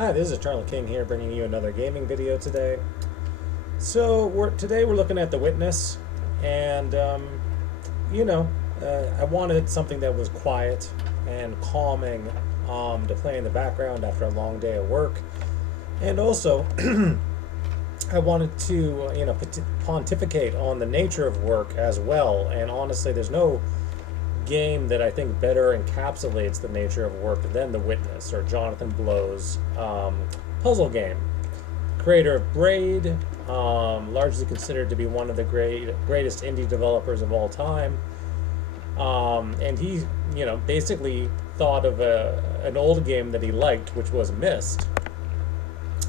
Hi, this is Charlie King here, bringing you another gaming video today. So today we're looking at The Witness, and you know, I wanted something that was quiet and calming to play in the background after a long day of work, and also I wanted to pontificate on the nature of work as well. And honestly, there's no game that I think better encapsulates the nature of work than The Witness, or Jonathan Blow's puzzle game. Creator of Braid, largely considered to be one of the greatest indie developers of all time. And he, basically thought of an old game that he liked, which was Myst,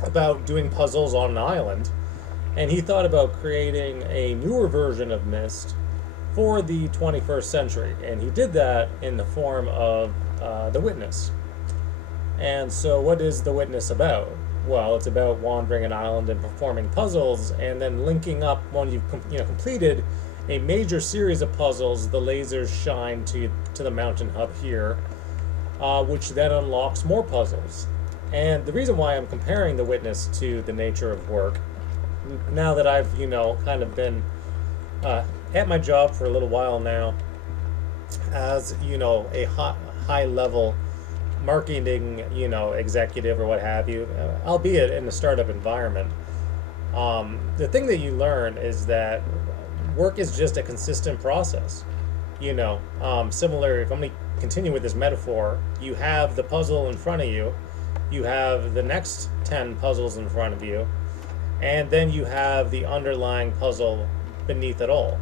about doing puzzles on an island. And he thought about creating a newer version of Myst for the 21st century, and he did that in the form of The Witness. And so what is The Witness about? Well, it's about wandering an island and performing puzzles, and then linking up when you've completed a major series of puzzles. The lasers shine to the mountain hub here, which then unlocks more puzzles. And the reason why I'm comparing The Witness to the nature of work, now that I've kind of been at my job for a little while now, as a high level marketing executive or what have you, albeit in a startup environment, the thing that you learn is that work is just a consistent process. Similar, if I'm going to continue with this metaphor, you have the puzzle in front of you, you have the next 10 puzzles in front of you, and then you have the underlying puzzle beneath it all.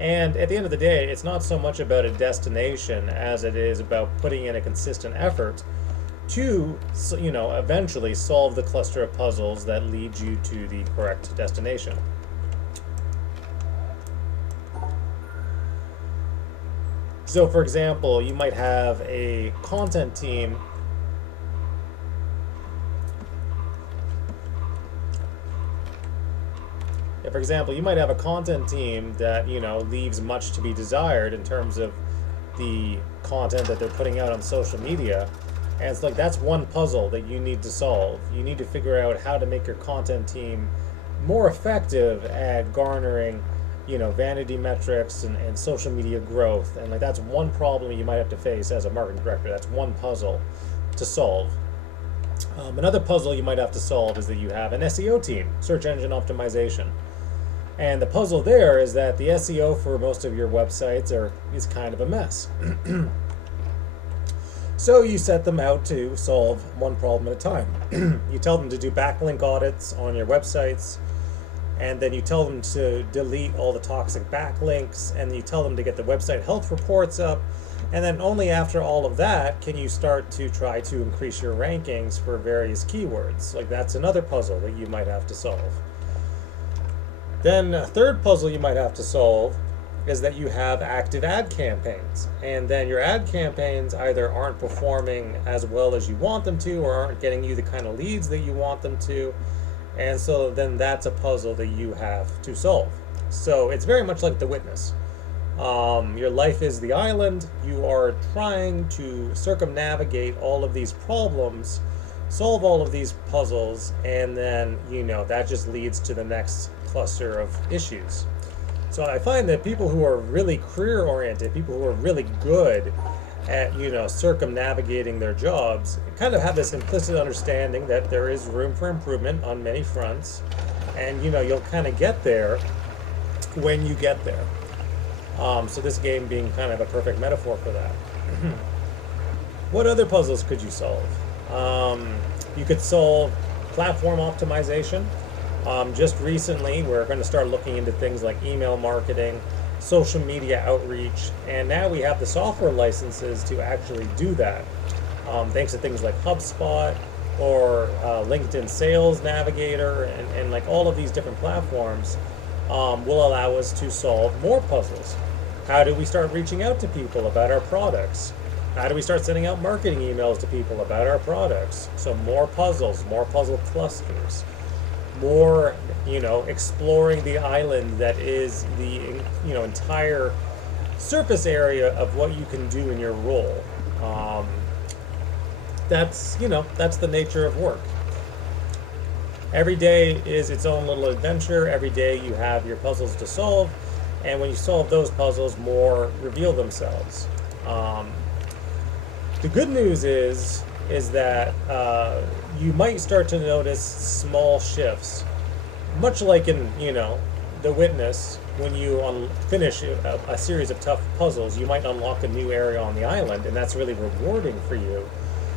And at the end of the day, it's not so much about a destination as it is about putting in a consistent effort to, eventually solve the cluster of puzzles that lead you to the correct destination. So, for example, you might have a content team for example, you might have a content team that, leaves much to be desired in terms of the content that they're putting out on social media. And it's like, that's one puzzle that you need to solve. You need to figure out how to make your content team more effective at garnering, vanity metrics and social media growth. And that's one problem you might have to face as a marketing director. That's one puzzle to solve. Another puzzle you might have to solve is that you have an SEO team, search engine optimization. And the puzzle there is that the SEO for most of your websites is kind of a mess. So you set them out to solve one problem at a time. You tell them to do backlink audits on your websites, and then you tell them to delete all the toxic backlinks, and you tell them to get the website health reports up, and then only after all of that can you start to try to increase your rankings for various keywords. That's another puzzle that you might have to solve. Then a third puzzle you might have to solve is that you have active ad campaigns, and then your ad campaigns either aren't performing as well as you want them to, or aren't getting you the kind of leads that you want them to, and so then that's a puzzle that you have to solve. So it's very much like The Witness. Your life is the island. You are trying to circumnavigate all of these problems, solve all of these puzzles, and then that just leads to the next cluster of issues. So I find that people who are really career oriented, people who are really good at circumnavigating their jobs, kind of have this implicit understanding that there is room for improvement on many fronts, and you'll kind of get there when you get there. So this game being kind of a perfect metaphor for that. What other puzzles could you solve? You could solve platform optimization. Just recently, we're going to start looking into things like email marketing, social media outreach, and now we have the software licenses to actually do that. Thanks to things like HubSpot or LinkedIn Sales Navigator, and all of these different platforms will allow us to solve more puzzles. How do we start reaching out to people about our products? How do we start sending out marketing emails to people about our products? So more puzzles, more puzzle clusters, more, exploring the island that is the, entire surface area of what you can do in your role. that's, that's the nature of work. Every day is its own little adventure. Every day you have your puzzles to solve, and when you solve those puzzles, more reveal themselves. Um, the good news is that you might start to notice small shifts, much like in The Witness. When you finish a series of tough puzzles, you might unlock a new area on the island, and that's really rewarding for you.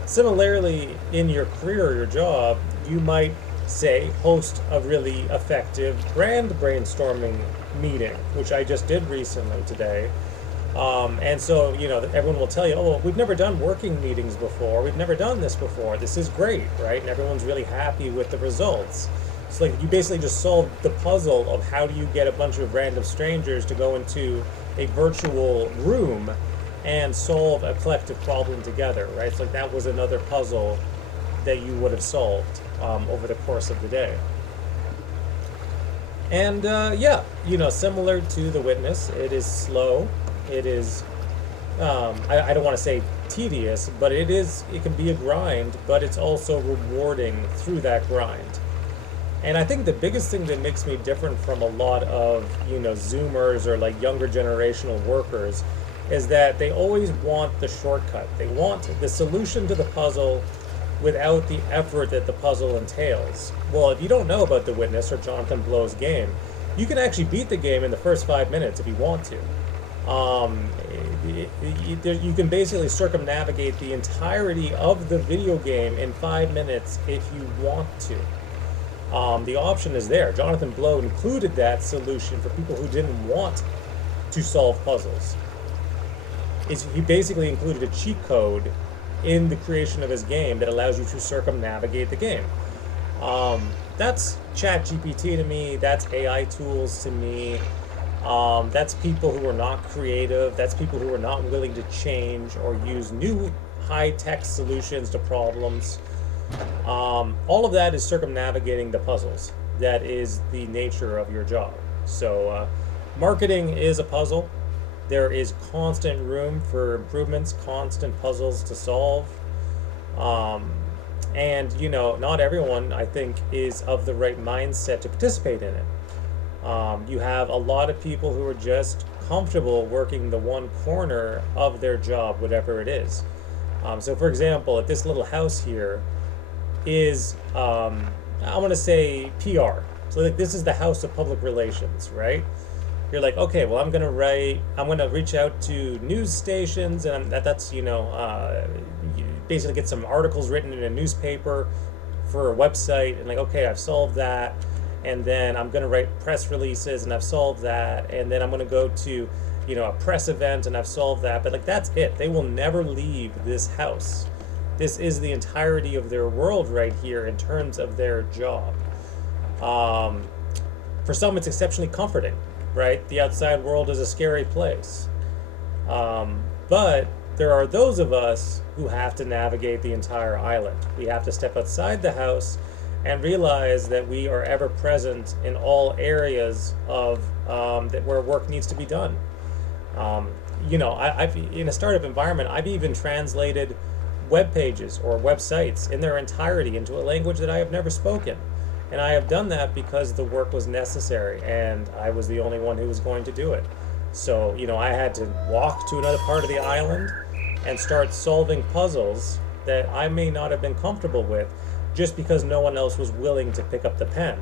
Similarly, in your career or your job, you might say host a really effective brand brainstorming meeting, which I just did recently today. And so, everyone will tell you, oh, we've never done working meetings before. We've never done this before. This is great, right? And everyone's really happy with the results. It's like you basically just solved the puzzle of how do you get a bunch of random strangers to go into a virtual room and solve a collective problem together, right? It's like that was another puzzle that you would have solved over the course of the day. And yeah, similar to The Witness, it is slow. It is, I don't want to say tedious, but it can be a grind, but it's also rewarding through that grind. And I think the biggest thing that makes me different from a lot of, Zoomers or like younger generational workers is that they always want the shortcut. They want the solution to the puzzle without the effort that the puzzle entails. Well, if you don't know about The Witness or Jonathan Blow's game, you can actually beat the game in the first 5 minutes if you want to. You can basically circumnavigate the entirety of the video game in 5 minutes if you want to. The option is there. Jonathan Blow included that solution for people who didn't want to solve puzzles. He basically included a cheat code in the creation of his game that allows you to circumnavigate the game. That's ChatGPT to me. That's AI tools to me. That's people who are not creative. That's people who are not willing to change or use new high-tech solutions to problems. All of that is circumnavigating the puzzles. That is the nature of your job. So marketing is a puzzle. There is constant room for improvements, constant puzzles to solve. And, not everyone, I think, is of the right mindset to participate in it. You have a lot of people who are just comfortable working the one corner of their job, whatever it is. So, for example, if this little house here is, I want to say PR. So, like, this is the house of public relations, right? You're like, okay, well, I'm going to reach out to news stations, and that's, you basically get some articles written in a newspaper for a website, and like, okay, I've solved that. And then I'm going to write press releases, and I've solved that. And then I'm going to go to, a press event, and I've solved that. But like, that's it. They will never leave this house. This is the entirety of their world right here in terms of their job. For some, it's exceptionally comforting, right? The outside world is a scary place. But there are those of us who have to navigate the entire island. We have to step outside the house and realize that we are ever present in all areas of where work needs to be done. I've in a startup environment, I've even translated web pages or websites in their entirety into a language that I have never spoken. And I have done that because the work was necessary and I was the only one who was going to do it. So, I had to walk to another part of the island and start solving puzzles that I may not have been comfortable with just because no one else was willing to pick up the pen.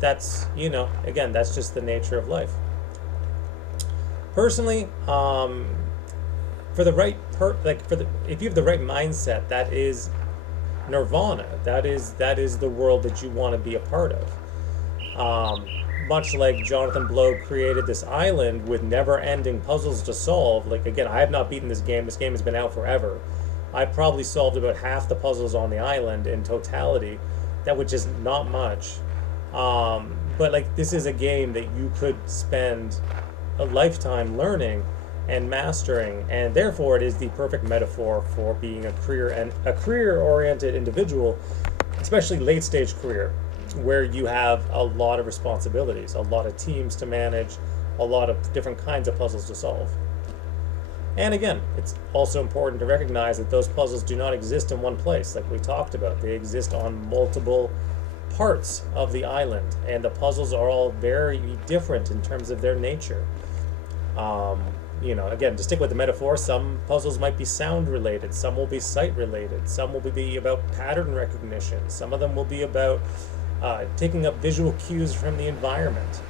That's, again, that's just the nature of life. Personally, for the right if you have the right mindset, that is nirvana. That is the world that you want to be a part of. Much like Jonathan Blow created this island with never-ending puzzles to solve. Like, again, I have not beaten this game. This game has been out forever. I've probably solved about half the puzzles on the island in totality. That was just not much. But like, this is a game that you could spend a lifetime learning and mastering, and therefore it is the perfect metaphor for being a career-oriented individual, especially late-stage career, where you have a lot of responsibilities, a lot of teams to manage, a lot of different kinds of puzzles to solve. And again, it's also important to recognize that those puzzles do not exist in one place, like we talked about. They exist on multiple parts of the island, and the puzzles are all very different in terms of their nature. Um, Again, to stick with the metaphor, some puzzles might be sound related, some will be sight related, some will be about pattern recognition, some of them will be about taking up visual cues from the environment.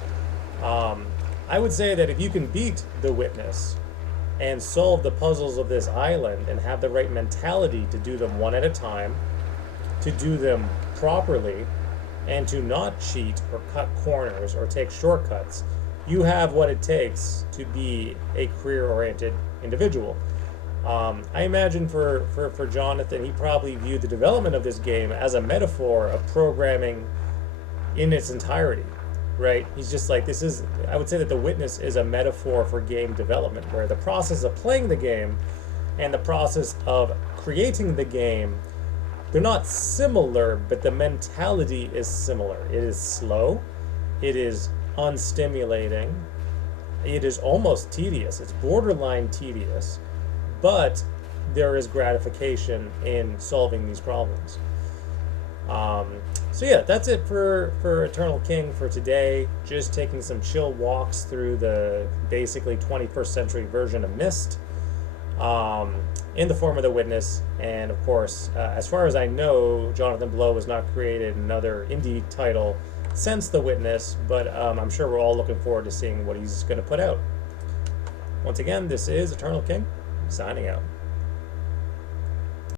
I would say that if you can beat The Witness and solve the puzzles of this island and have the right mentality to do them one at a time, to do them properly, and to not cheat or cut corners or take shortcuts, you have what it takes to be a career-oriented individual. I imagine for Jonathan, he probably viewed the development of this game as a metaphor of programming in its entirety, right? He's just like, I would say that The Witness is a metaphor for game development, where the process of playing the game and the process of creating the game, they're not similar, but the mentality is similar. It is slow, it is unstimulating, it is almost tedious, it's borderline tedious, but there is gratification in solving these problems. So yeah, that's it for Eternal King for today. Just taking some chill walks through the basically 21st century version of Myst, in the form of The Witness. And of course, as far as I know, Jonathan Blow has not created another indie title since The Witness, but I'm sure we're all looking forward to seeing what he's going to put out. Once again, this is Eternal King, signing out.